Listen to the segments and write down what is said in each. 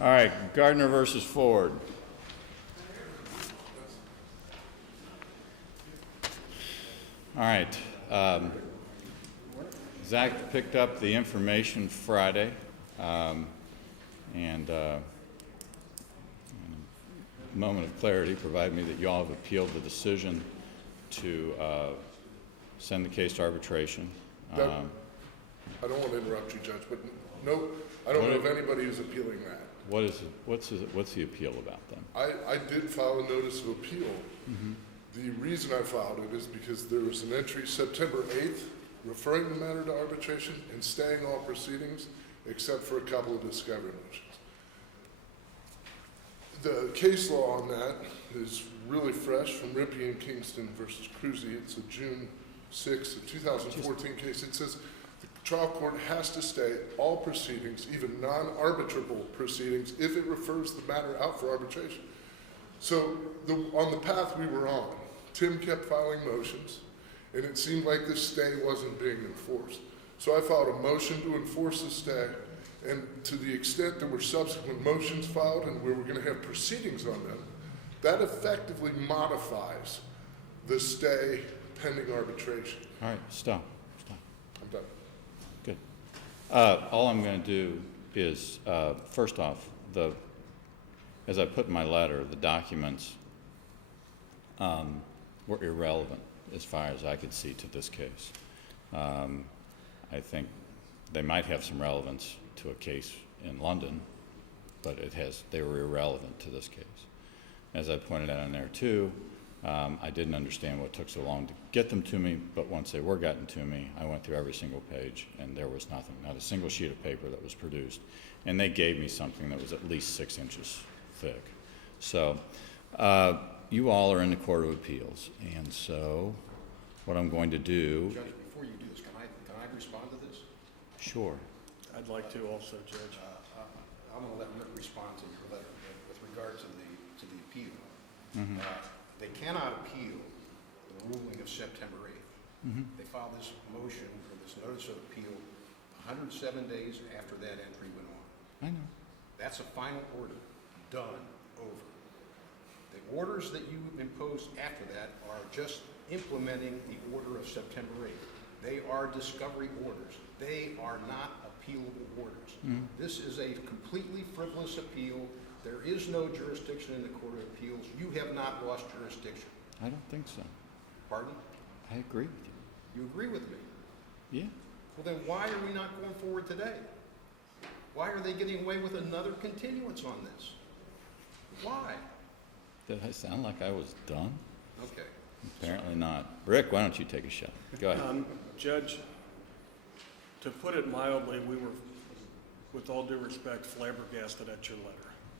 All right, Gardner versus Ford. All right. Zach picked up the information Friday, and a moment of clarity provided me that you all have appealed the decision to send the case to arbitration. I don't want to interrupt you, Judge, but no, I don't know of anybody who's appealing that. What's the appeal about then? I did file a notice of appeal. Mm-hmm. The reason I filed it is because there was an entry September 8th referring the matter to arbitration and staying all proceedings except for a couple of discovery motions. The case law on that is really fresh from Rippey and Kingston versus Kristie. It's a June 6th of 2014 case. It says the trial court has to stay all proceedings, even non-arbitrable proceedings, if it refers the matter out for arbitration. So on the path we were on, Tim kept filing motions, and it seemed like the stay wasn't being enforced. So I filed a motion to enforce the stay, and to the extent there were subsequent motions filed and we were going to have proceedings on them, that effectively modifies the stay pending arbitration. All right, stop. I'm done. Good. All I'm going to do is, first off, as I put in my letter, the documents were irrelevant as far as I could see to this case. I think they might have some relevance to a case in London, but they were irrelevant to this case. As I pointed out in there too, I didn't understand what took so long to get them to me, but once they were gotten to me, I went through every single page, and there was nothing, not a single sheet of paper that was produced. And they gave me something that was at least 6 inches thick. So you all are in the Court of Appeals, and so what I'm going to do... Judge, before you do this, can I respond to this? Sure. I'd like to also, Judge. I'm going to let Rick respond to your letter with regard to the appeal. Mm-hmm. They cannot appeal the ruling of September 8th. Mm-hmm. They filed this motion for this notice of appeal 107 days after that entry went on. I know. That's a final order, done, over. The orders that you imposed after that are just implementing the order of September 8th. They are discovery orders. They are not appealable orders. Mm-hmm. This is a completely frivolous appeal. There is no jurisdiction in the Court of Appeals. You have not lost jurisdiction. I don't think so. Pardon? I agree with you. You agree with me? Yeah. Well, then why are we not going forward today? Why are they getting away with another continuance on this? Why? Did I sound like I was done? Okay. Apparently not. Rick, why don't you take a shot? Go ahead. Judge, to put it mildly, we were, with all due respect, flabbergasted at your letter.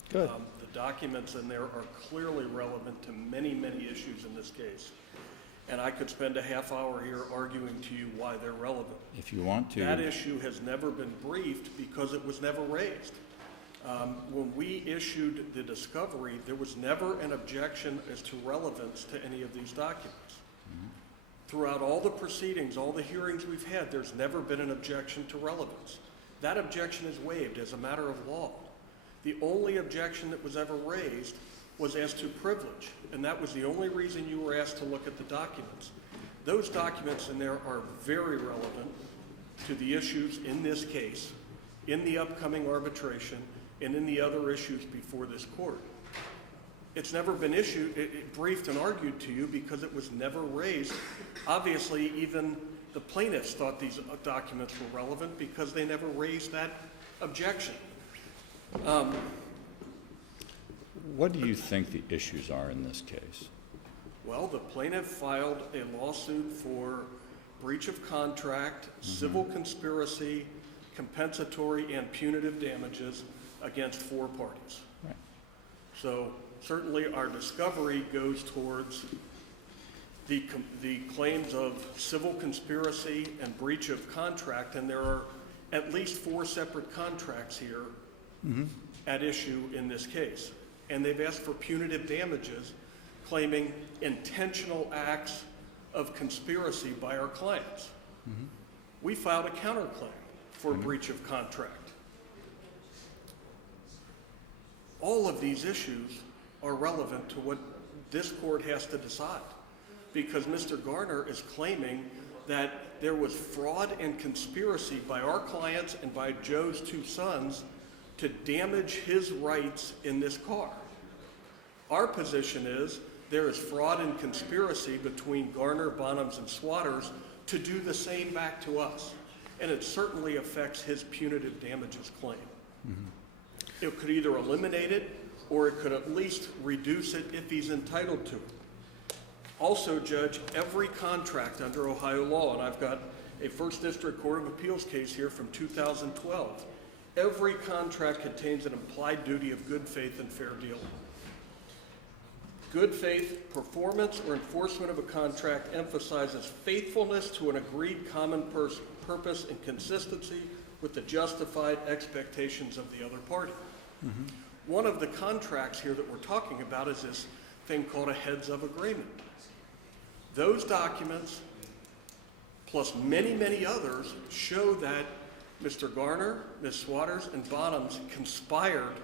Good. The documents in there are clearly relevant to many, many issues in this case. And I could spend a half hour here arguing to you why they're relevant. If you want to. That issue has never been briefed because it was never raised. When we issued the discovery, there was never an objection as to relevance to any of these documents. Mm-hmm. Throughout all the proceedings, all the hearings we've had, there's never been an objection to relevance. That objection is waived as a matter of law. The only objection that was ever raised was as to privilege, and that was the only reason you were asked to look at the documents. Those documents in there are very relevant to the issues in this case, in the upcoming arbitration, and in the other issues before this court. It's never been briefed and argued to you because it was never raised. Obviously, even the plaintiffs thought these documents were relevant because they never raised that objection. What do you think the issues are in this case? Well, the plaintiff filed a lawsuit for breach of contract, civil conspiracy, compensatory, and punitive damages against 4 parties. Right. So certainly our discovery goes towards the claims of civil conspiracy and breach of contract, and there are at least 4 separate contracts here at issue in this case. And they've asked for punitive damages, claiming intentional acts of conspiracy by our clients. Mm-hmm. We filed a counterclaim for breach of contract. all of these issues are relevant to what this court has to decide, because Mr. Gardner is claiming that there was fraud and conspiracy by our clients and by Joe's two sons to damage his rights in this car. Our position is there is fraud and conspiracy between Gardner, Bonhams, and Swatters to do the same back to us, and it certainly affects his punitive damages claim. It could either eliminate it, or it could at least reduce it if he's entitled to it. Also, Judge, every contract under Ohio law, and I've got a First District Court of Appeals case here from 2012, every contract contains an implied duty of good faith and fair dealing. Good faith performance or enforcement of a contract emphasizes faithfulness to an agreed common purpose and consistency with the justified expectations of the other party. One of the contracts here that we're talking about is this thing called a heads of agreement. Those documents, plus many, many others, show that Mr. Gardner, Ms. Swatters, and Bonhams conspired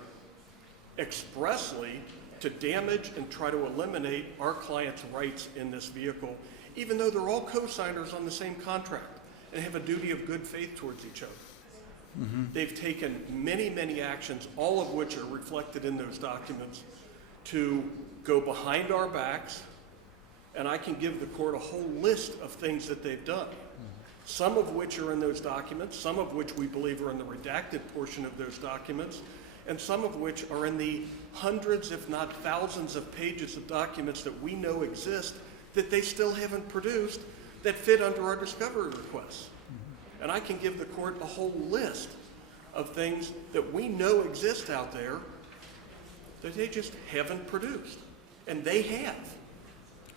expressly to damage and try to eliminate our client's rights in this vehicle, even though they're all co-signers on the same contract and have a duty of good faith towards each other. They've taken many, many actions, all of which are reflected in those documents, to go behind our backs, and I can give the court a whole list of things that they've done, some of which are in those documents, some of which we believe are in the redacted portion of those documents, and some of which are in the hundreds, if not thousands, of pages of documents that we know exist that they still haven't produced that fit under our discovery requests. And I can give the court a whole list of things that we know exist out there that they just haven't produced. And they have.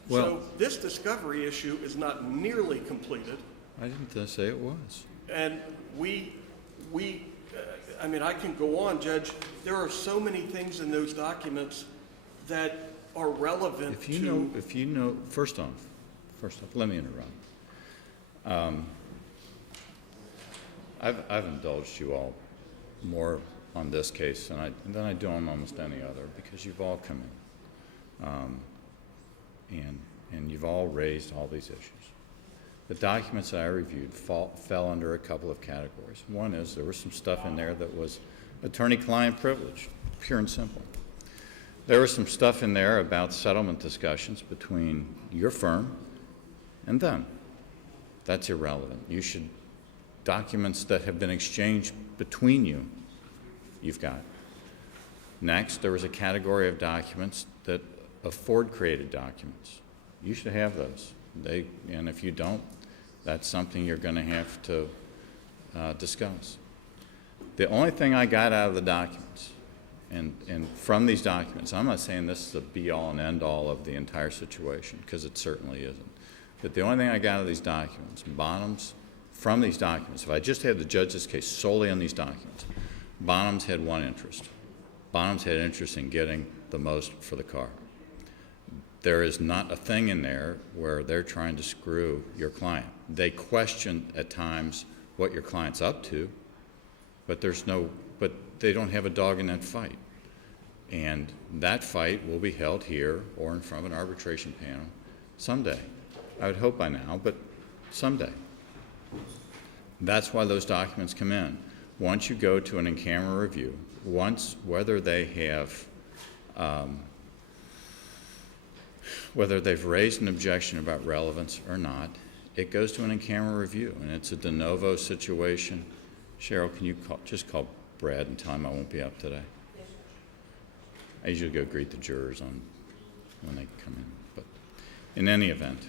Well, so this discovery issue is not nearly completed. I didn't say it was. And I mean, I can go on, Judge. There are so many things in those documents that are relevant If you know, first off, let me interrupt. I've indulged you all more on this case than I do on almost any other, because you've all come in, and you've all raised all these issues. The documents that I reviewed fell under a couple of categories. One is there was some stuff in there that was attorney-client privilege, pure and simple. There was some stuff in there about settlement discussions between your firm and them. That's irrelevant. Documents that have been exchanged between you've got. Next, there was a category of documents of Ford-created documents. You should have those. And if you don't, that's something you're going to have to discuss. The only thing I got out of the documents, and from these documents, I'm not saying this is the be-all and end-all of the entire situation, because it certainly isn't. But the only thing I got out of these documents, Bonhams, from these documents, if I just had to judge this case solely on these documents, Bonhams had one interest. Bonhams had interest in getting the most for the car. There is not a thing in there where they're trying to screw your client. They question at times what your client's up to, but they don't have a dog in that fight. And that fight will be held here or in front of an arbitration panel someday. I would hope by now, but someday. That's why those documents come in. Once you go to an in-camera review, whether they've raised an objection about relevance or not, it goes to an in-camera review, and it's a de novo situation. Cheryl, can you just call Brad and tell him I won't be up today? I usually go greet the jurors when they come in. But in any event,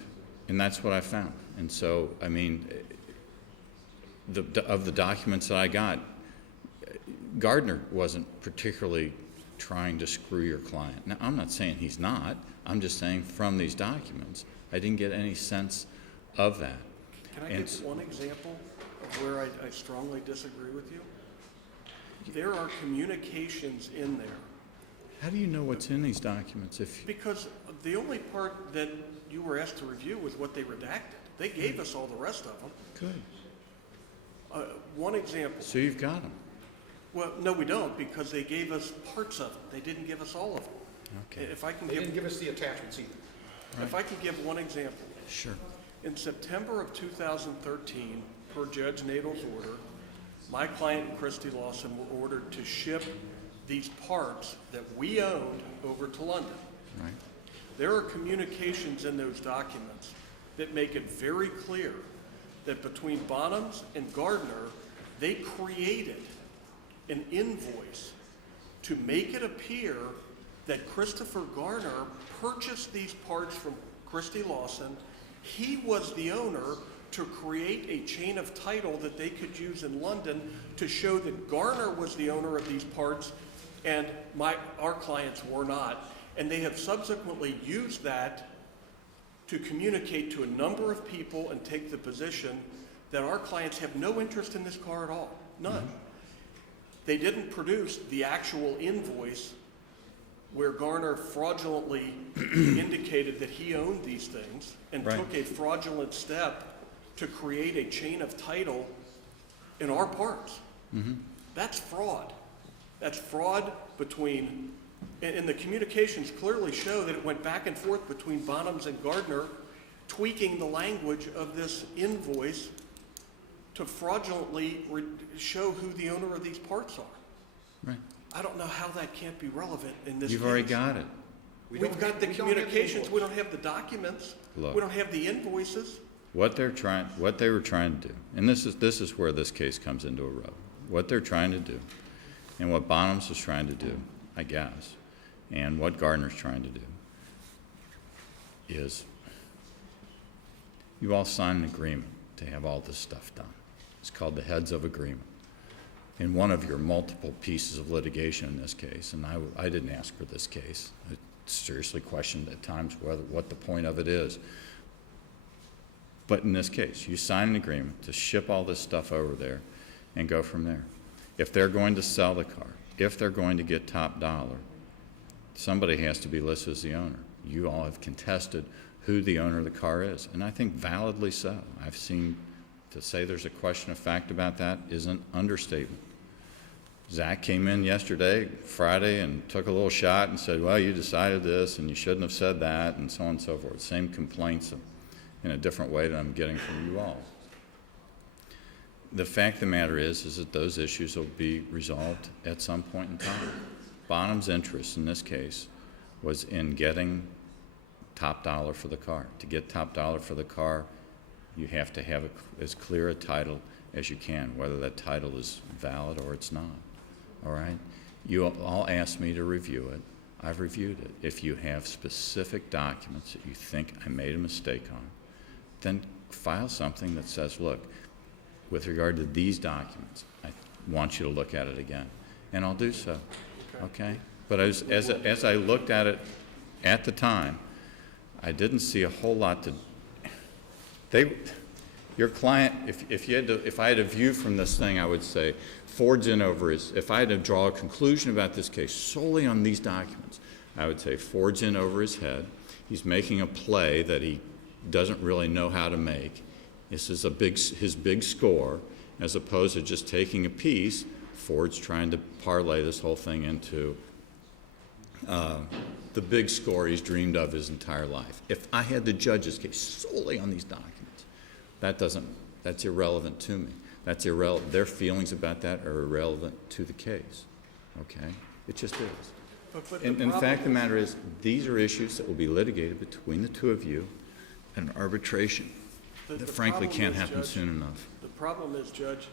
and that's what I found. And so, I mean, of the documents that I got, Gardner wasn't particularly trying to screw your client. Now, I'm not saying he's not. I'm just saying from these documents, I didn't get any sense of that. Can I give one example of where I strongly disagree with you? There are communications in there. How do you know what's in these documents? Because the only part that you were asked to review was what they redacted. They gave us all the rest of them. Good. One example. So you've got them. Well, no, we don't, because they gave us parts of it. They didn't give us all of it. Okay. If I can They give, didn't give us the attachments either. if I can give one example. Sure. In September of 2013, per Judge Nadel's order, my client and Kristine Lawson were ordered to ship these parts that we owned over to London. Right. There are communications in those documents that make it very clear that between Bonhams and Gardner, they created an invoice to make it appear that Christopher Gardner purchased these parts from Kristine Lawson. He was the owner to create a chain of title that they could use in London to show that Gardner was the owner of these parts and our clients were not. And they have subsequently used that to communicate to a number of people and take the position that our clients have no interest in this car at all. None. Mm-hmm. They didn't produce the actual invoice where Gardner fraudulently indicated that he owned these things and Right. took a fraudulent step to create a chain of title in our parts. Mm-hmm. That's fraud. That's fraud between, and the communications clearly show that it went back and forth between Bonhams and Gardner, tweaking the language of this invoice to fraudulently show who the owner of these parts are. Right. I don't know how that can't be relevant in this You've case. already got it. We've got the communications, we don't have the documents, Look. we don't have the invoices. What they were trying to do, and this is where this case comes into a rub. What they're trying to do, and what Bonhams is trying to do, I guess, and what Gardner's trying to do, is you all sign an agreement to have all this stuff done. It's called the heads of agreement. In one of your multiple pieces of litigation in this case, and I didn't ask for this case. I seriously questioned at times what the point of it is. But in this case, you sign an agreement to ship all this stuff over there and go from there. If they're going to sell the car, if they're going to get top dollar, somebody has to be listed as the owner. You all have contested who the owner of the car is, and I think validly so. I've seen, to say there's a question of fact about that is an understatement. Zach came in yesterday, Friday, and took a little shot and said, well, you decided this and you shouldn't have said that, and so on and so forth. Same complaints in a different way that I'm getting from you all. The fact of the matter is that those issues will be resolved at some point in time. Bonham's interest in this case was in getting top dollar for the car. To get top dollar for the car, you have to have as clear a title as you can, whether that title is valid or it's not. All right? You all asked me to review it. I've reviewed it. If you have specific documents that you think I made a mistake on, then file something that says, look, with regard to these documents, I want you to look at it again. And I'll do so. Okay? But as I looked at it at the time, I didn't see a whole lot to... Your client, if I had a view from this thing, I would say, Ford's in over his... If I had to draw a conclusion about this case solely on these documents, I would say Ford's in over his head. He's making a play that he doesn't really know how to make. This is his big score, as opposed to just taking a piece. Ford's trying to parlay this whole thing into the big score he's dreamed of his entire life. If I had to judge this case solely on these documents, that's irrelevant to me. That's irrelevant. Their feelings about that are irrelevant to the case. Okay? It just is. But And the fact of the matter is, these are issues that will be litigated between the two of you in an arbitration that frankly can't happen soon enough. The problem is, Judge,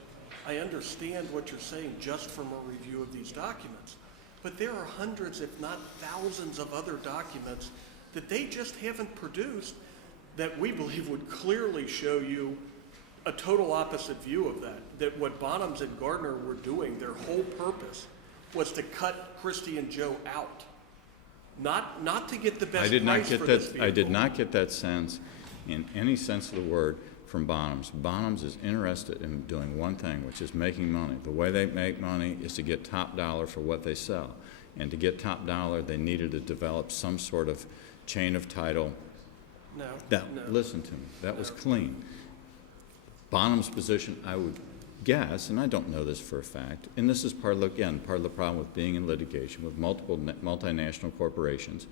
I understand what you're saying just from a review of these documents, but there are hundreds, if not thousands, of other documents that they just haven't produced that we believe would clearly show you a total opposite view of that, that what Bonhams and Gardner were doing, their whole purpose was to cut Kristie and Joe out, not to get the best price for this vehicle. I did not get that sense in any sense of the word from Bonhams. Bonhams is interested in doing one thing, which is making money. The way they make money is to get top dollar for what they sell. And to get top dollar, they needed to develop some sort of chain of title. No. Listen to me, that was clean. Bonham's position, guess, and I don't know this for a fact, and this is part of the problem with being in litigation with multiple multinational corporations,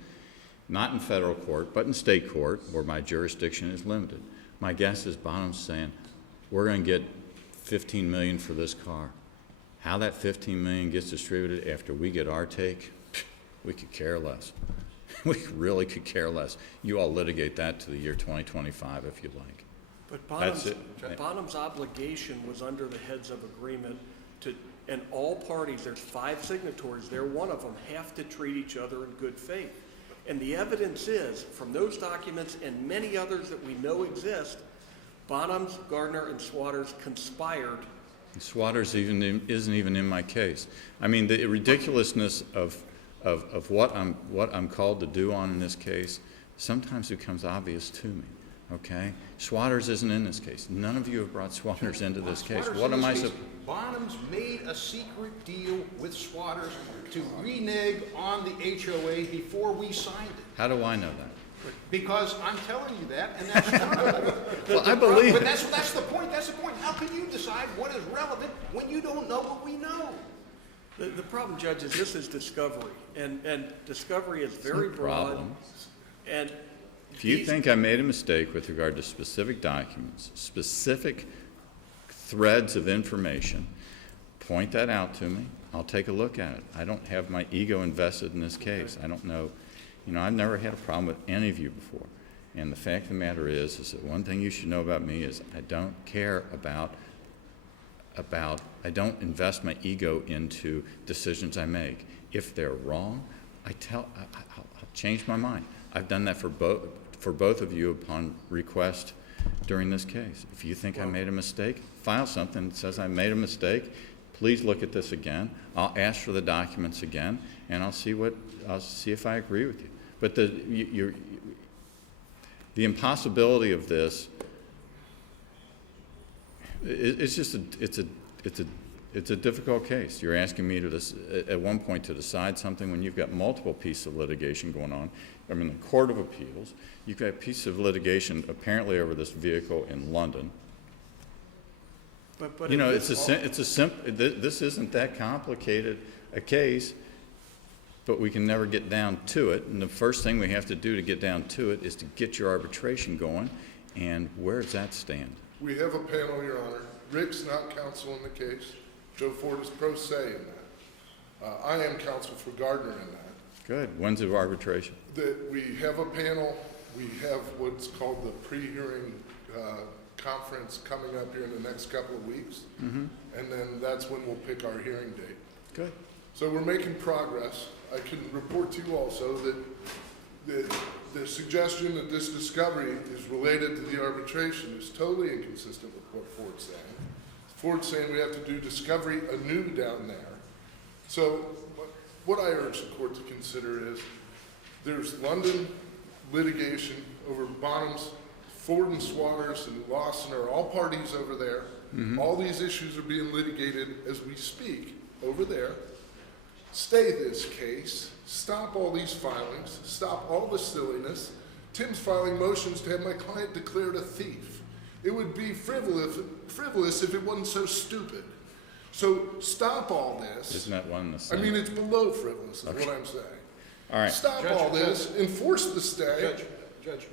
not in federal court, but in state court, where my jurisdiction is limited. My guess is Bonham's saying, we're going to get $15 million for this car. How that $15 million gets distributed after we get our take, we could care less. We really could care less. You all litigate that to the year 2025 if you like. But That's it. Bonham's obligation was under the heads of agreement to, and all parties, there's 5 signatories, they're one of them, have to treat each other in good faith. And the evidence is, from those documents and many others that we know exist, Bonham's, Gardner, and Swatters conspired. Swatters isn't even in my case. I mean, the ridiculousness of what I'm called to do on in this case sometimes becomes obvious to me. Okay, Swatters isn't in this case. None of you have brought Swatters into this case. What am I supposed? Bonham's made a secret deal with Swatters to renege on the HOA before we signed it. How do I know that? Because I'm telling you that, and that's true. Well, I believe But it. that's the point. That's the point. How can you decide what is relevant when you don't know what we know? The problem, Judge, is this is discovery, and discovery is very broad. Problem. And If you think I made a mistake with regard to specific documents, specific threads of information, point that out to me. I'll take a look at it. I don't have my ego invested in this case. I don't know. You know, I've never had a problem with any of you before. And the fact of the matter is that one thing you should know about me is I don't care about I don't invest my ego into decisions I make. If they're wrong, I'll change my mind. I've done that for both of you upon request during this case. If you think I made a mistake, file something that says I made a mistake. Please look at this again. I'll ask for the documents again, and I'll see if I agree with you. But the impossibility of this, it's a difficult case. You're asking me to at one point to decide something when you've got multiple pieces of litigation going on. I'm in the Court of Appeals. You've got a piece of litigation apparently over this vehicle in London. but You know, this isn't that complicated a case, but we can never get down to it. And the first thing we have to do to get down to it is to get your arbitration going. And where does that stand? We have a panel, Your Honor. Rick's not counsel in the case. Joe Ford is pro se in that. I am counsel for Gardner in that. Good. When's the arbitration? We have a panel. We have what's called the pre-hearing conference coming up here in the next couple of weeks. Mm-hmm. And then that's when we'll pick our hearing date. Good. So we're making progress. I can report to you also that the suggestion that this discovery is related to the arbitration is totally inconsistent with what Ford's saying. Ford's saying we have to do discovery anew down there. So what I urge the court to consider is there's London litigation over Bonham's. Ford and Swatters and Lawson are all parties over there. Mm-hmm. All these issues are being litigated as we speak over there. Stay this case. Stop all these filings. Stop all the silliness. Tim's filing motions to have my client declared a thief. It would be frivolous if it wasn't so stupid. So stop all this. Isn't that one in the same? I mean, it's below frivolous is what I'm saying. All right. Stop all this. Enforce the stay. Judge,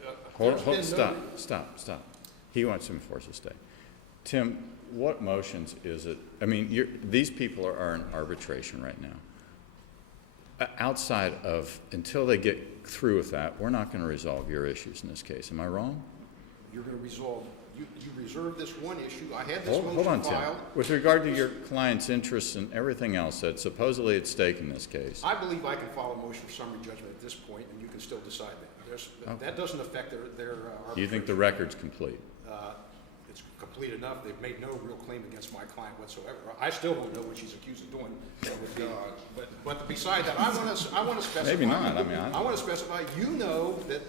Stop. He wants to enforce a stay. Tim, what motions is it? I mean, these people are in arbitration right now. Outside of, until they get through with that, we're not going to resolve your issues in this case. Am I wrong? You're going to resolve, you reserve this one issue. I had this Hold on, motion Tim. filed. With regard to your client's interests and everything else that's supposedly at stake in this case. I believe I can file a motion for summary judgment at this point, and you can still decide that. That doesn't affect their arbitration. You think the record's complete? It's complete enough. They've made no real claim against my client whatsoever. I still don't know what she's accused of doing. But beside that, I want to specify. Maybe not. I mean, I want to specify. You know that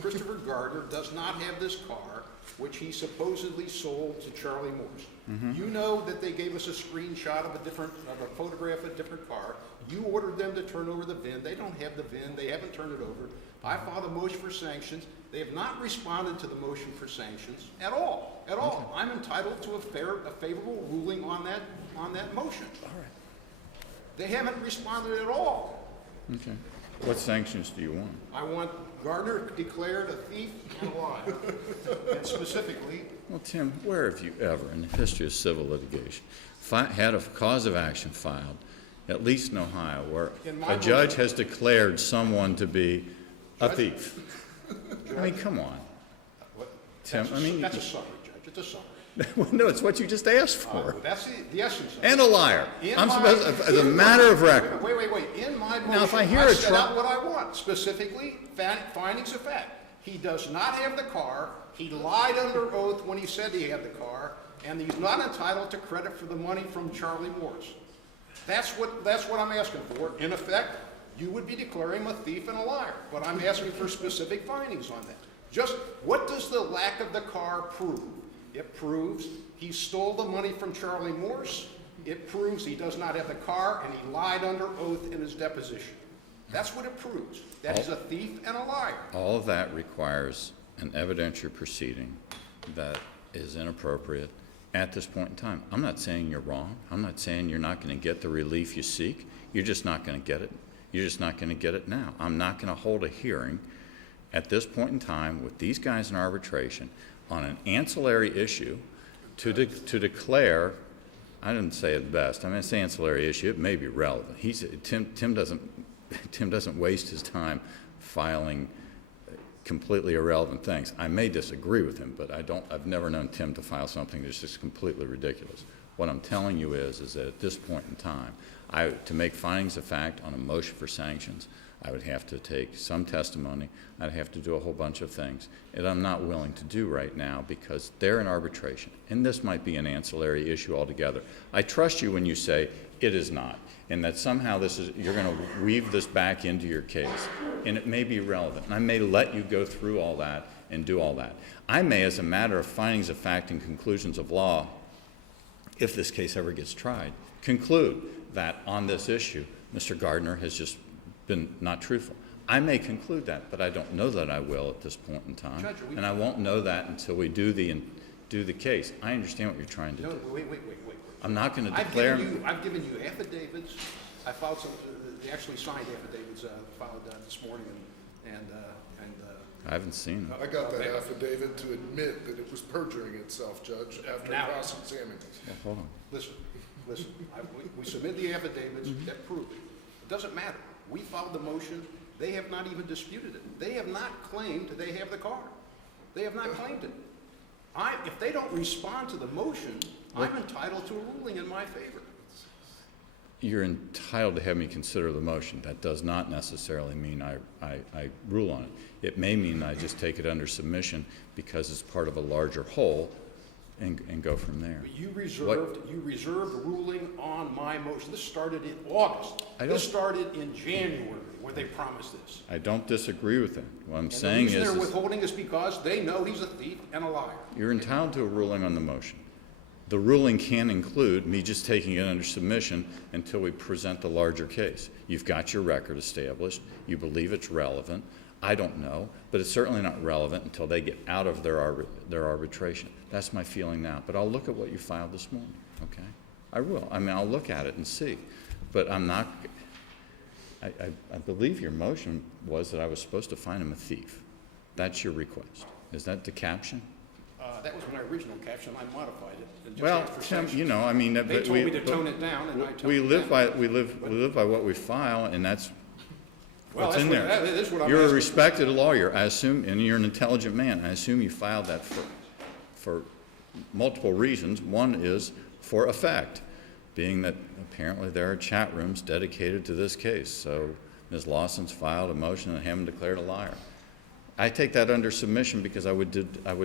Christopher Gardner does not have this car, which he supposedly sold to Charlie Morse. You know that they gave us a screenshot of a photograph of a different car. You ordered them to turn over the VIN. They don't have the VIN. They haven't turned it over. I filed a motion for sanctions. They have not responded to the motion for sanctions at all. At all. I'm entitled to a favorable ruling on that motion. All right. They haven't responded at all. Okay. What sanctions do you want? I want Gardner declared a thief and a liar. And specifically, Well, Tim, where have you ever, in the history of civil litigation, had a cause of action filed, at least in Ohio, where a judge has declared someone to be a thief? I mean, come on. Tim, that's a summary, Judge. It's a summary. Well, no, it's what you just asked for. That's the essence of it. And a liar. I'm supposed, as a matter of record. Wait. In my motion, Now, if I hear I a set out what I want, specifically findings of fact. He does not have the car. He lied under oath when he said he had the car, and he's not entitled to credit for the money from Charlie Morse. That's what I'm asking for. In effect, you would be declaring him a thief and a liar, but I'm asking for specific findings on that. Just what does the lack of the car prove? It proves he stole the money from Charlie Morse. It proves he does not have the car, and he lied under oath in his deposition. That's what it proves. That he's a thief and a liar. All of that requires an evidentiary proceeding that is inappropriate at this point in time. I'm not saying you're wrong. I'm not saying you're not going to get the relief you seek. You're just not going to get it. You're just not going to get it now. I'm not going to hold a hearing at this point in time with these guys in arbitration on an ancillary issue to declare, I didn't say it best, I mean, it's an ancillary issue, it may be relevant. Tim doesn't waste his time filing completely irrelevant things. I may disagree with him, but I've never known Tim to file something that's just completely ridiculous. What I'm telling you is that at this point in time, to make findings of fact on a motion for sanctions, I would have to take some testimony. I'd have to do a whole bunch of things. And I'm not willing to do right now because they're in arbitration. And this might be an ancillary issue altogether. I trust you when you say it is not, and that somehow you're going to weave this back into your case. And it may be relevant. And I may let you go through all that and do all that. I may, as a matter of findings of fact and conclusions of law, if this case ever gets tried, conclude that on this issue, Mr. Gardner has just been not truthful. I may conclude that, but I don't know that I will at this point in time. Judge, and I won't know that until we do the case. I understand what you're trying to do. Wait. I'm not going to declare. I've given you affidavits. I filed some, they actually signed affidavits filed this morning, and I haven't seen them. I got that affidavit to admit that it was perjuring itself, Judge, after cross-examining. Well, hold on. Listen. We submitted the affidavits that prove it. It doesn't matter. We filed the motion. They have not even disputed it. They have not claimed they have the car. They have not claimed it. If they don't respond to the motion, I'm entitled to a ruling in my favor. You're entitled to have me consider the motion. That does not necessarily mean I rule on it. It may mean I just take it under submission because it's part of a larger whole and go from there. But you reserved ruling on my motion. This started in August. This started in January where they promised this. I don't disagree with that. What I'm and saying the reason is they're withholding is because they know he's a thief and a liar. you're entitled to a ruling on the motion. The ruling can include me just taking it under submission until we present the larger case. You've got your record established. You believe it's relevant. I don't know, but it's certainly not relevant until they get out of their arbitration. That's my feeling now. But I'll look at what you filed this morning, okay? I will. I mean, I'll look at it and see. But I'm not, I believe your motion was that I was supposed to find him a thief. That's your request. Is that the caption? That was my original caption. I modified it. And just Well, asked for Tim, sanctions. you know, I mean, They told me to tone it down, and I toned we it live down. we live by what we file, and that's Well, what's that's in what, there. that is what I'm You're a asking. respected lawyer, I assume, and you're an intelligent man. I assume you filed that for multiple reasons. One is for effect, being that apparently there are chat rooms dedicated to this case. So Ms. Lawson's filed a motion and haven't declared a liar. I take that under submission because I would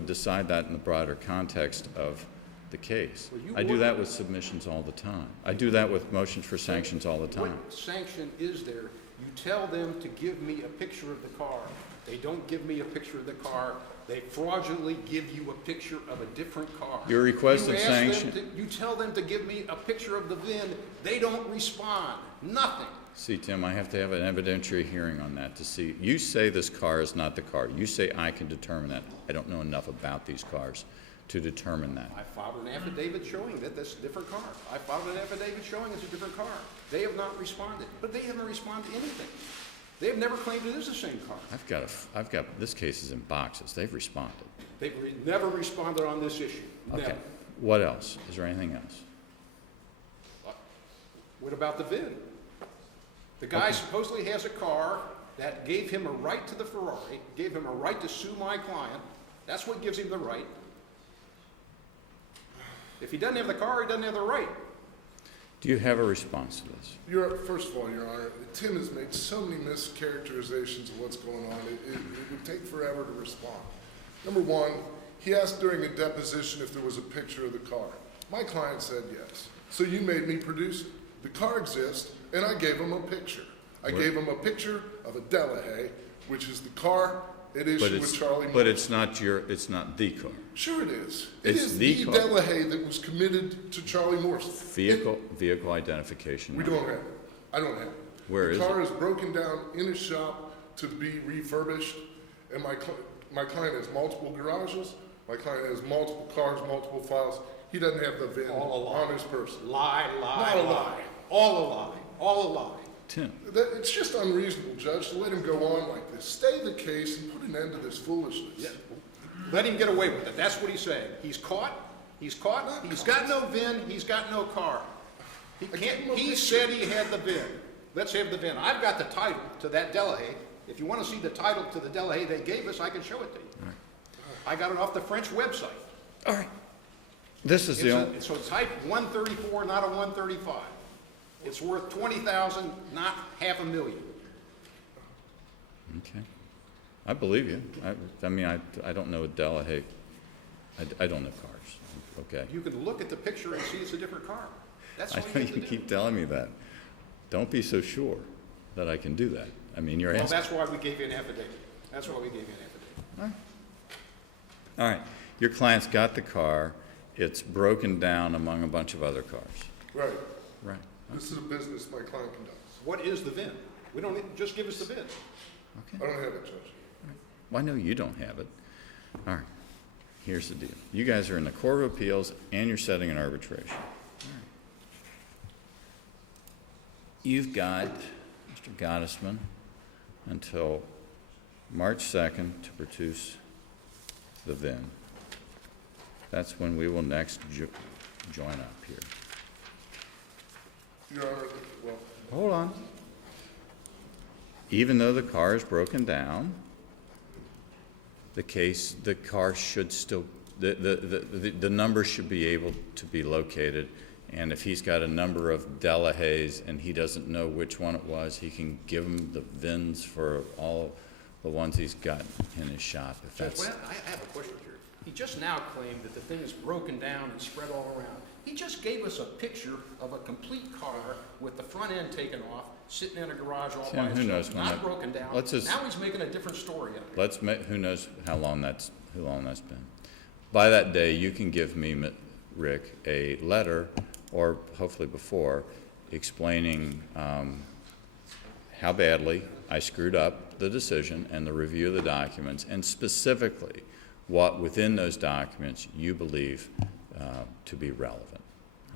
decide that in the broader context of the case. Well, you I do ordered- that with submissions all the time. I do that with motions for sanctions all the time. What sanction is there? You tell them to give me a picture of the car. They don't give me a picture of the car. They fraudulently give you a picture of a different car. Your request of You ask them sanction- you tell them to give me a picture of the VIN. They don't respond. Nothing. See, Tim, I have to have an evidentiary hearing on that to see. You say this car is not the car. You say I can determine that. I don't know enough about these cars to determine that. I filed an affidavit showing that that's a different car. I filed an affidavit showing it's a different car. They have not responded, but they haven't responded to anything. They have never claimed it is the same car. I've got, this case is in boxes. They've responded. They've never responded on this issue. Okay. Never. What else? Is there anything else? What about the VIN? The guy supposedly has a car that gave him a right to the Ferrari, gave him a right to sue my client. That's what gives him the right. If he doesn't have the car, he doesn't have the right. Do you have a response to this? First of all, Your Honor, Tim has made so many mischaracterizations of what's going on, it would take forever to respond. Number one, he asked during a deposition if there was a picture of the car. My client said yes. So you made me produce it. The car exists, and I gave him a picture. I gave him a picture of a Delahaye, which is the car it issued with Charlie Morse. But it's not the car. Sure it is. It's It is the car. Delahaye that was committed to Charlie Morse. Vehicle identification We number. don't have it. I don't have it. Where is The car it? is broken down in a shop to be refurbished, and my client has multiple garages. My client has multiple cars, multiple files. He doesn't have the VIN All a lie. on his person. Lie, Not a lie. All a lie. All a lie. Tim, It's just unreasonable, Judge, to let him go on like this. Stay the case and put an end to this foolishness. Let him get away with it. That's what he's saying. He's caught. He's caught. He's got no VIN. He's got no car. He I gave him can't. a He picture. said he had the VIN. Let's have the VIN. I've got the title to that Delahaye. If you want to see the title to the Delahaye they gave us, I can show it to you. I got it off the French website. all right. This is the only, So type 134, not a 135. It's worth 20,000, not $500,000. okay. I believe you. I mean, I don't know a Delahaye. I don't know cars, okay? You can look at the picture and see it's a different car. That's I all know you have you to do. keep telling me that. Don't be so sure that I can do that. I mean, you're Well, asking. that's why we gave you an affidavit. That's why we gave you an affidavit. All right, your client's got the car, it's broken down among a bunch of other cars. Right. Right. This is a business my client conducts. What is the VIN? We don't need, just give us the VIN. I don't have it, Judge. Well, I know you don't have it. All right, here's the deal. You guys are in the Court of Appeals and you're setting an arbitration. All right. You've got Mr. Gottesman until March 2nd to produce the VIN. That's when we will next join up here. Your Honor, well, Hold on. Even though the car is broken down, the car should still, the number should be able to be located. And if he's got a number of Delahayes and he doesn't know which one it was, he can give him the VINs for all the ones he's got in his shop. If Judge, that's, well, I have a question here. He just now claimed that the thing is broken down and spread all around. He just gave us a picture of a complete car with the front end taken off, sitting in a garage all Tim, by who knows itself, when not that- broken down. let's just- Now he's making a different story out of it. who knows how long that's been. By that day, you can give me, Rick, a letter, or hopefully before, explaining how badly I screwed up the decision and the review of the documents, and specifically what within those documents you believe to be relevant.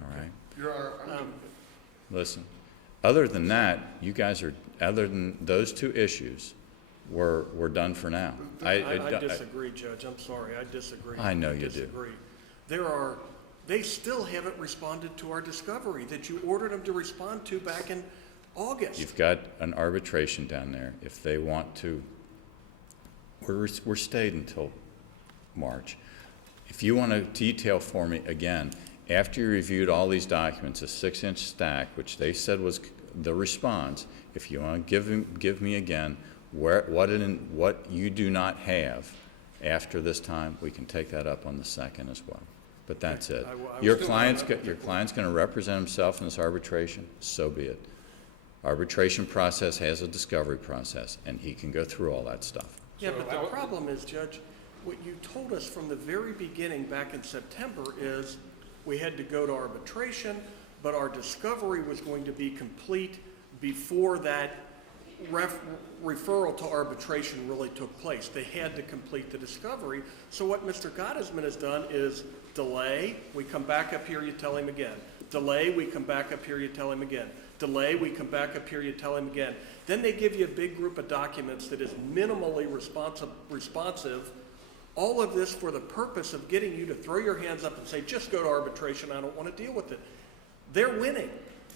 All right? Your Honor, Listen, other than that, you guys are, other than those two issues, we're done for now. I disagree, Judge. I'm sorry. I disagree. I know you do. disagree. They still haven't responded to our discovery that you ordered them to respond to back in August. You've got an arbitration down there. If they want to, we're stayed until March. If you want to detail for me again, after you reviewed all these documents, a 6-inch stack, which they said was the response, if you want to give me again what you do not have after this time, we can take that up on the 2nd as well. but that's it. I will Your still client's, have that your client's going to represent himself in this arbitration, so be it. Arbitration process has a discovery process, and he can go through all that stuff. Yeah, but the So- problem is, Judge, what you told us from the very beginning back in September is we had to go to arbitration, but our discovery was going to be complete before that referral to arbitration really took place. They had to complete the discovery. So what Mr. Gottesman has done is delay, we come back up here, you tell him again. Delay, we come back up here, you tell him again. Delay, we come back up here, you tell him again. Then they give you a big group of documents that is minimally responsive. All of this for the purpose of getting you to throw your hands up and say, just go to arbitration, I don't want to deal with it. They're winning.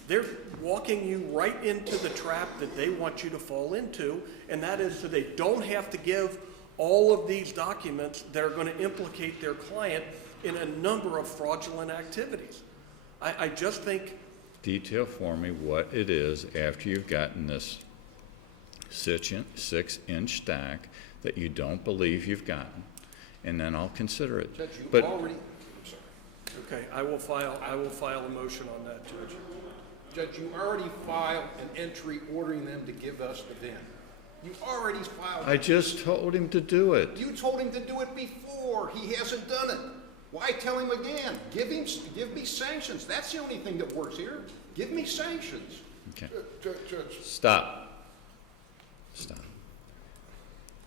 They're walking you right into the trap that they want you to fall into, and that is so they don't have to give all of these documents that are going to implicate their client in a number of fraudulent activities. I just think Detail for me what it is after you've gotten this 6-inch stack that you don't believe you've gotten, and then I'll consider it. Judge, you But already, I'm sorry. okay, I will file a motion on that, Judge. Judge, you already filed an entry ordering them to give us the VIN. You already filed. I just told him to do it. You told him to do it before. He hasn't done it. Why tell him again? Give me sanctions. That's the only thing that works here. Give me sanctions. Okay. Judge, Stop.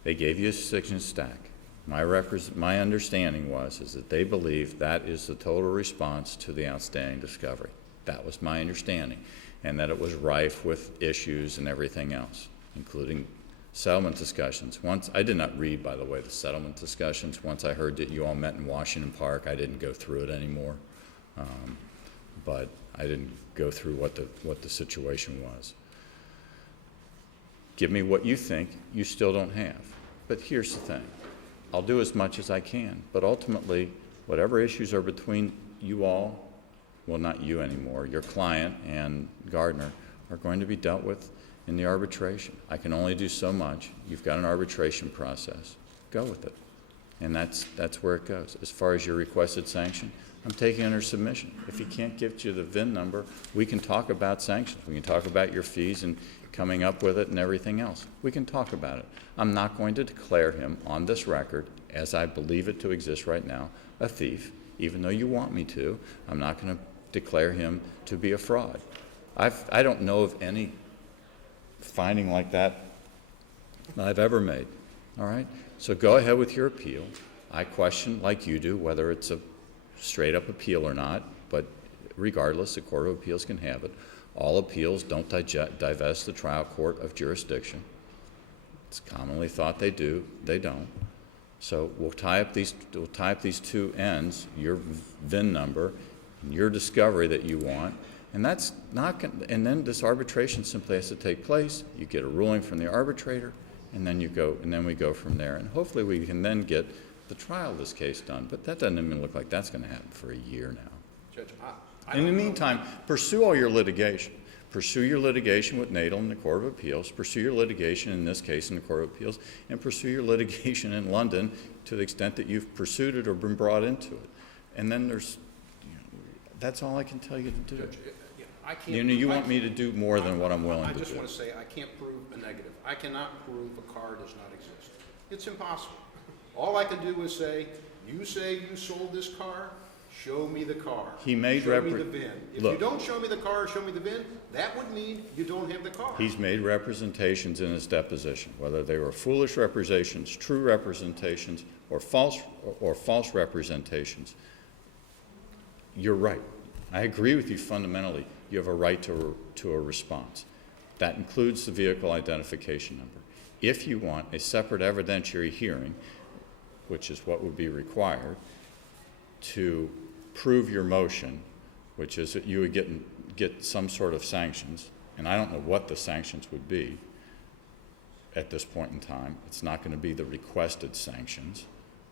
They gave you a 6-inch stack. My understanding is that they believe that is the total response to the outstanding discovery. That was my understanding, and that it was rife with issues and everything else, including settlement discussions. I did not read, by the way, the settlement discussions. Once I heard that you all met in Washington Park, I didn't go through it anymore. But I didn't go through what the situation was. Give me what you think you still don't have. But here's the thing. I'll do as much as I can, but ultimately, whatever issues are between you all, well, not you anymore, your client and Gardner, are going to be dealt with in the arbitration. I can only do so much. You've got an arbitration process. Go with it. And that's where it goes. As far as your requested sanction, I'm taking under submission. If he can't give you the VIN number, we can talk about sanctions. We can talk about your fees and coming up with it and everything else. We can talk about it. I'm not going to declare him on this record, as I believe it to exist right now, a thief. Even though you want me to, I'm not going to declare him to be a fraud. I don't know of any finding like that I've ever made. All right? So go ahead with your appeal. I question, like you do, whether it's a straight-up appeal or not, but regardless, the Court of Appeals can have it. All appeals don't divest the trial court of jurisdiction. It's commonly thought they do. They don't. So we'll tie up these two ends, your VIN number, and your discovery that you want, and that's not. And then this arbitration simply has to take place. You get a ruling from the arbitrator, and then we go from there. And hopefully we can then get the trial of this case done. But that doesn't even look like that's going to happen for a year now. Judge, In the meantime, pursue all your litigation. Pursue your litigation with Nadel in the Court of Appeals. Pursue your litigation in this case in the Court of Appeals, and pursue your litigation in London to the extent that you've pursued it or been brought into it. And then that's all I can tell you to do. Judge, I can't. You want me to do more than what I'm willing to do. I just want to say I can't prove a negative. I cannot prove a car does not exist. It's impossible. All I can do is say you sold this car. Show me the car. Show me the VIN. If you don't show me the car or show me the VIN, that would mean you don't have the car. He's made representations in his deposition, whether they were foolish representations, true representations, or false representations. You're right. I agree with you fundamentally. You have a right to a response. That includes the vehicle identification number. If you want a separate evidentiary hearing, which is what would be required, to prove your motion, which is that you would get some sort of sanctions, and I don't know what the sanctions would be at this point in time. It's not going to be the requested sanctions,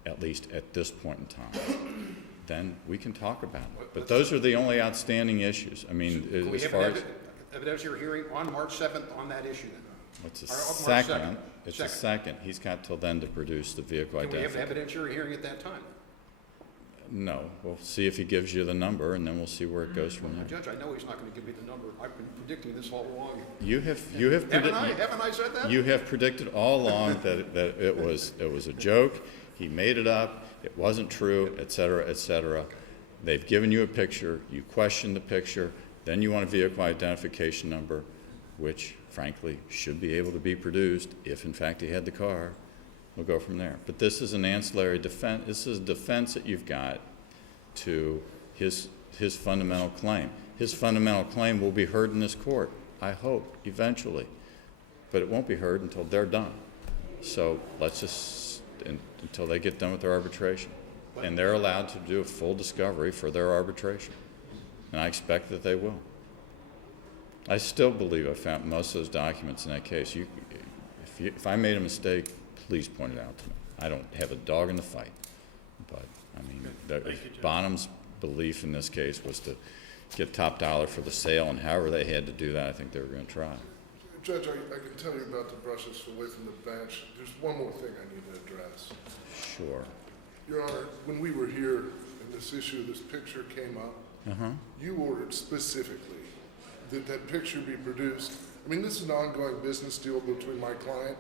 at least at this point in time. Then we can talk about it. But those are the only outstanding issues. I mean, Can we as have far an as evidentiary hearing on March 7th on that issue then? it's a Or March second. 2nd. It's a second. He's got till then to produce the vehicle Can we have identification. an evidentiary hearing at that time? No, we'll see if he gives you the number, and then we'll see where it goes from there. Judge, I know he's not going to give me the number. I've been predicting this all along. Haven't I said that? You have predicted all along that it was a joke. He made it up. It wasn't true, et cetera, et cetera. They've given you a picture. You question the picture. Then you want a vehicle identification number, which, frankly, should be able to be produced if, in fact, he had the car. We'll go from there. But this is an ancillary defense. This is a defense that you've got to his fundamental claim. His fundamental claim will be heard in this court, I hope, eventually. But it won't be heard until they're done. So let's just, until they get done with their arbitration. And they're allowed to do a full discovery for their arbitration. And I expect that they will. I still believe I found most of those documents in that case. If I made a mistake, please point it out to me. I don't have a dog in the fight. But, I mean, Bonham's belief in this case was to get top dollar for the sale, and however they had to do that, I think they were going to try. Judge, I can tell you about to brush us away from the bench. There's one more thing I need to address. Sure. Your Honor, when we were here and this issue, this picture came up, you ordered specifically that that picture be produced. I mean, this is an ongoing business deal between my client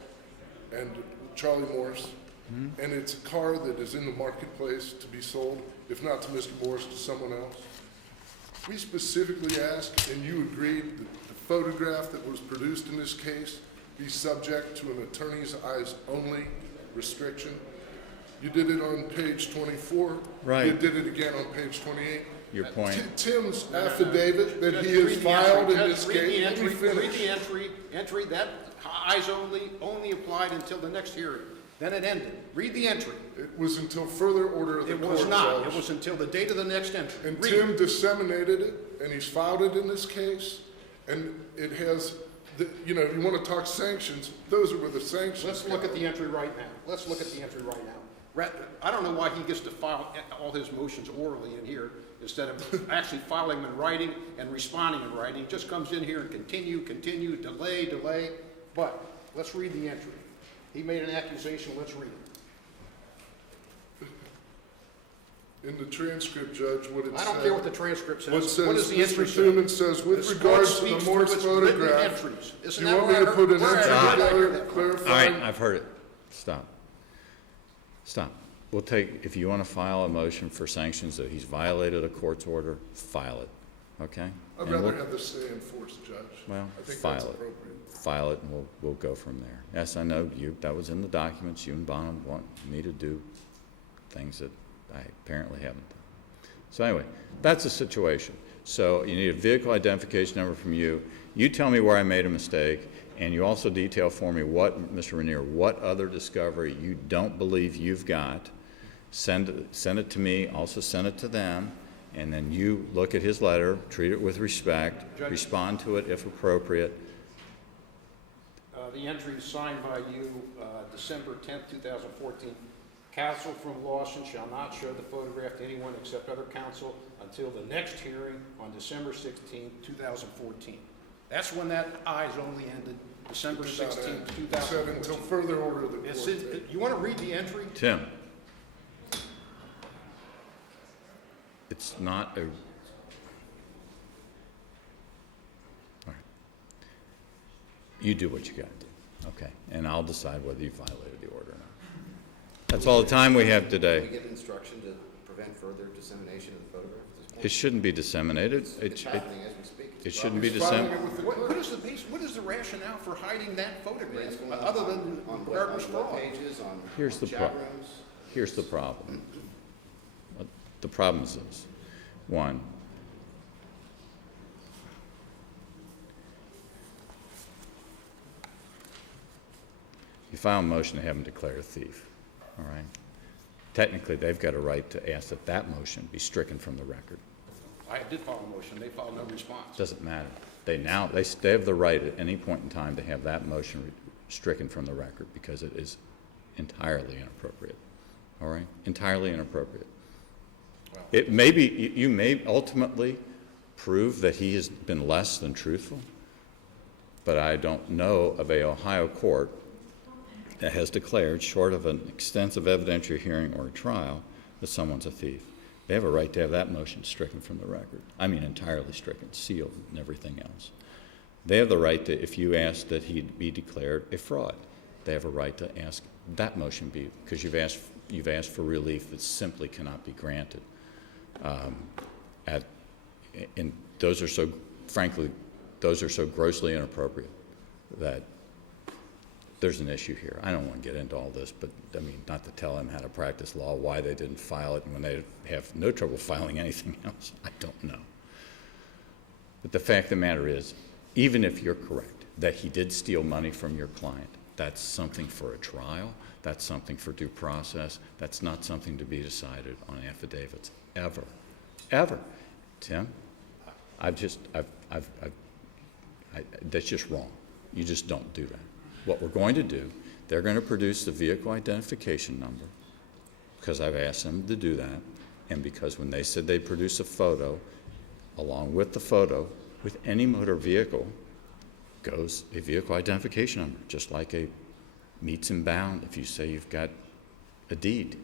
and Charlie Morris, and it's a car that is in the marketplace to be sold, if not to Mr. Morris, to someone else. We specifically asked, and you agreed, that the photograph that was produced in this case be subject to an attorney's eyes only restriction. You did it on page 24. Right. You did it again on page 28. Your point. Tim's affidavit that he has filed in this case. Let me finish. Read the entry, that eyes only applied until the next hearing. Then it ended. Read the entry. It was until further order of the court. It was not. Judge. It was until the date of the next entry. And Read Tim it. disseminated it, and he's filed it in this case, and it has, you know, if you want to talk sanctions, those are where the sanctions Let's look at the entry right now. I don't know why he gets to file all his motions orally in here instead of actually filing them in writing and responding in writing. He just comes in here and continue, delay. But let's read the entry. He made an accusation. Let's read it. In the transcript, Judge, what it says. I don't care what the transcript says. What What says, does the entry Mr. say? Thumann says, with This regards court to the speaks Morse its written photograph, entries. Isn't you that want me to where- put an where entry I heard together that? clarifying? All right, I've heard it. Stop. We'll take, if you want to file a motion for sanctions that he's violated a court's order, file it, okay? I'd And rather we'll- have this stay enforced, Judge. Well, I think file that's it. appropriate. File it, and we'll go from there. Yes, I know that was in the documents. You and Bonham want me to do things that I apparently haven't done. So anyway, that's the situation. So you need a vehicle identification number from you. You tell me where I made a mistake, and you also detail for me what, Mr. Rinear, what other discovery you don't believe you've got. Send it to me, also send it to them, and then you look at his letter, treat it with respect, Judge. respond to it if appropriate. The entry is signed by you, December 10th, 2014. Counsel from Lawson shall not show the photograph to anyone except other counsel until the next hearing on December 16th, 2014. That's when that eyes only ended, December 16th, It said until 2014. further order of the court. You want to read the entry? Tim, it's not a... All right. You do what you got to do, okay? And I'll decide whether you violated the order or not. That's all the time we have We today. give instruction to prevent further dissemination of the photograph at this point? It shouldn't be disseminated. It's happening as we speak. It shouldn't be He's filing disseminated. it with the clerk. What is the rationale for hiding that I mean, photograph, it's going other than on Gardner's web fraud? pages, on Here's the chat problem. rooms. Here's the problem. The problem is this. One, you file a motion to have them declare a thief, all right? Technically, they've got a right to ask that that motion be stricken from the record. I did file a motion, they filed no response. Doesn't matter. They have the right at any point in time to have that motion stricken from the record because it is entirely inappropriate, all right? Entirely inappropriate. It may be, you may ultimately prove that he has been less than truthful, but I don't know of a Ohio court that has declared, short of an extensive evidentiary hearing or a trial, that someone's a thief. They have a right to have that motion stricken from the record. I mean, entirely stricken, sealed, and everything else. They have the right to, if you ask that he be declared a fraud, they have a right to ask that motion be, because you've asked for relief that simply cannot be granted. And those are so, frankly, those are so grossly inappropriate that there's an issue here. I don't want to get into all this, but I mean, not to tell them how to practice law, why they didn't file it, and when they have no trouble filing anything else, I don't know. But the fact of the matter is, even if you're correct that he did steal money from your client, that's something for a trial, that's something for due process, that's not something to be decided on affidavits, ever, ever. Tim, that's just wrong. You just don't do that. What we're going to do, they're going to produce the vehicle identification number, because I've asked them to do that, and because when they said they'd produce a photo, along with the photo, with any motor vehicle goes a vehicle identification number, just like a meets and bounds. If you say you've got a deed,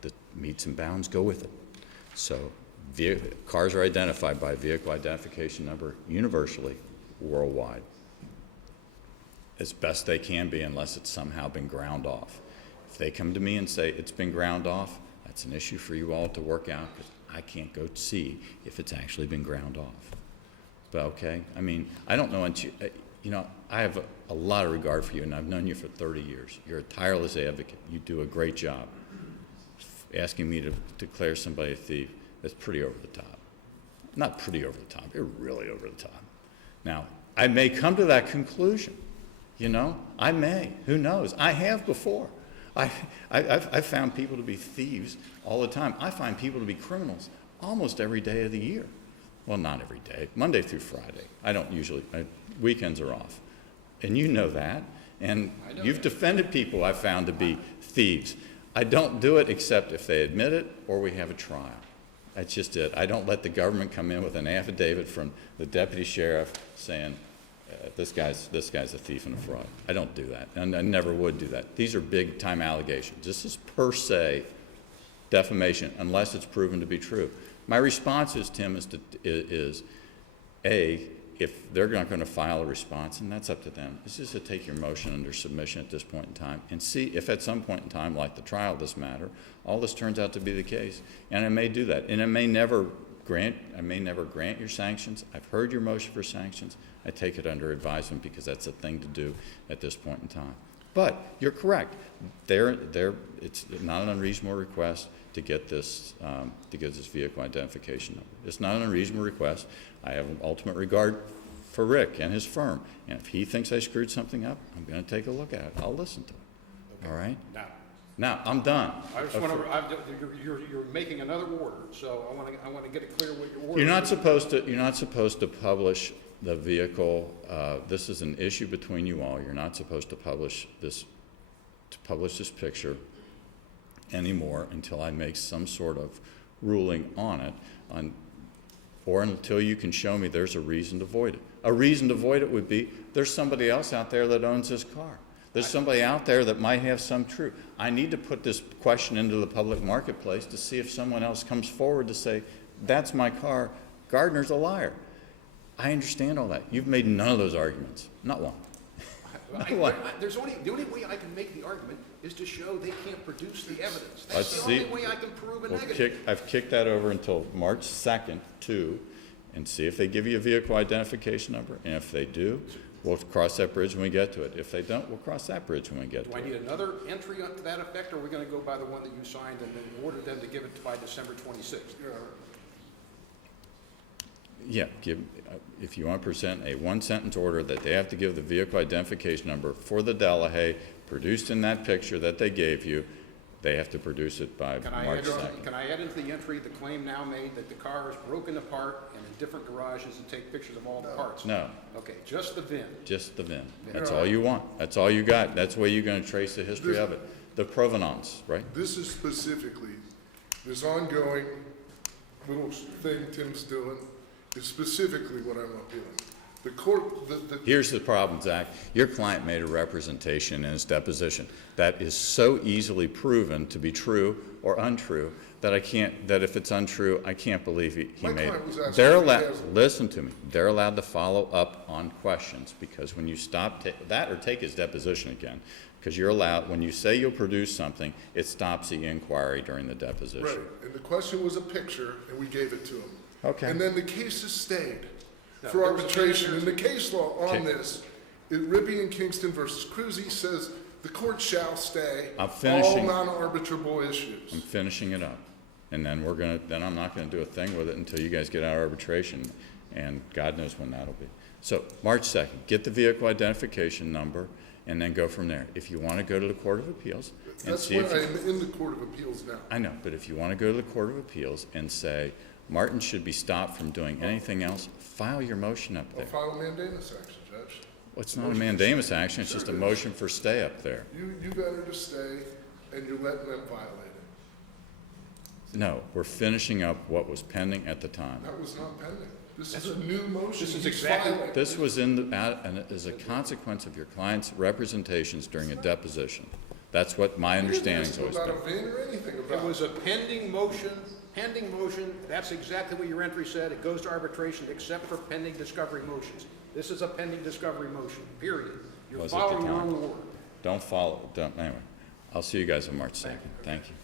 the meets and bounds go with it. So cars are identified by vehicle identification number universally, worldwide, as best they can be, unless it's somehow been ground off. If they come to me and say it's been ground off, that's an issue for you all to work out, because I can't go see if it's actually been ground off. But okay, I mean, I don't know, you know, I have a lot of regard for you, and I've known you for 30 years. You're a tireless advocate. You do a great job. Asking me to declare somebody a thief, that's pretty over the top. Not pretty over the top, you're really over the top. Now, I may come to that conclusion, you know, I may, who knows? I have before. I've found people to be thieves all the time. I find people to be criminals almost every day of the year. Well, not every day, Monday through Friday. I don't usually, weekends are off. And you know that. And you've defended people I've found to be thieves. I don't do it except if they admit it or we have a trial. That's just it. I don't let the government come in with an affidavit from the deputy sheriff saying, this guy's a thief and a fraud. I don't do that, and I never would do that. These are big time allegations. This is per se defamation unless it's proven to be true. My response is, Tim, is A, if they're not going to file a response, and that's up to them, is just to take your motion under submission at this point in time and see if at some point in time, like the trial of this matter, all this turns out to be the case. And I may do that. And I may never grant your sanctions. I've heard your motion for sanctions. I take it under advisement because that's a thing to do at this point in time. But you're correct. It's not an unreasonable request to get this vehicle identification number. It's not an unreasonable request. I have an ultimate regard for Rick and his firm, and if he thinks I screwed something up, I'm going to take a look at it. I'll listen to it. Okay. All right. Now I'm done. I just want to. You're making another order, so I want to get it clear what your order. You're not supposed to publish the vehicle. This is an issue between you all. You're not supposed to publish this picture anymore until I make some sort of ruling on it, or until you can show me there's a reason to void it. A reason to void it would be there's somebody else out there that owns this car. There's somebody out there that might have some truth. I need to put this question into the public marketplace to see if someone else comes forward to say, that's my car, Gardner's a liar. I understand all that. You've made none of those arguments. Not one. The only way I can make the argument is to show they can't produce the evidence. That's the only way I can prove a negative. I've kicked that over until March 2nd, too, and see if they give you a vehicle identification number. And if they do, we'll cross that bridge when we get to it. If they don't, we'll cross that bridge when we get to it. Do I need another entry to that effect, or are we going to go by the one that you signed and then order them to give it by December 26th? Yeah, if you want to present a one-sentence order that they have to give the vehicle identification number for the Delahaye produced in that picture that they gave you, they have to produce it by March 2nd. Can I add into the entry the claim now made that the car is broken apart and in different garages and take pictures of all the parts? No. Okay, just the VIN. Just the VIN. That's all you want. That's all you got. That's the way you're going to trace the history of it. The provenance, right? This is specifically, this ongoing little thing Tim's doing is specifically what I'm appealing. The court, Here's the problem, Zach. Your client made a representation in his deposition that is so easily proven to be true or untrue that I can't, that if it's untrue, I can't believe he My made client was it. asking They're if he allowed, has it. listen to me, they're allowed to follow up on questions, because when you stop, that or take his deposition again, because you're allowed, when you say you'll produce something, it stops the inquiry during the deposition. Right, and the question was a picture, and we gave it to him. Okay. And then the case is stayed No, for there was a arbitration, and the case law on Okay. this, Ribby and Kingston versus Kristie says the court shall stay I'm all finishing. non-arbitrable issues. I'm finishing it up. And then then I'm not gonna do a thing with it until you guys get out of arbitration, and God knows when that'll be. So, March 2nd, get the vehicle identification number, and then go from there. If you wanna go to the Court of Appeals and That's see why if I'm in the Court of Appeals now. I know, but if you wanna go to the Court of Appeals and say, Martin should be stopped from doing anything else, file your motion up I'll there. file a mandamus action, Judge. Well, it's not a mandamus action, it's just a motion for stay up there. You got her to stay, and you're letting them violate it. No, we're finishing up what was pending at the time. That was not pending. This is a new motion. This is He's exactly- filing. This was and as a consequence of your client's representations during a deposition. That's what my understanding's always About been. a VIN or anything It about was a pending motion, that's exactly what your entry said. It goes to arbitration except for pending discovery motions. This is a pending discovery motion, period. You're Was at the following your time. own order. Don't, anyway. I'll see you guys on March 2nd. Thank you.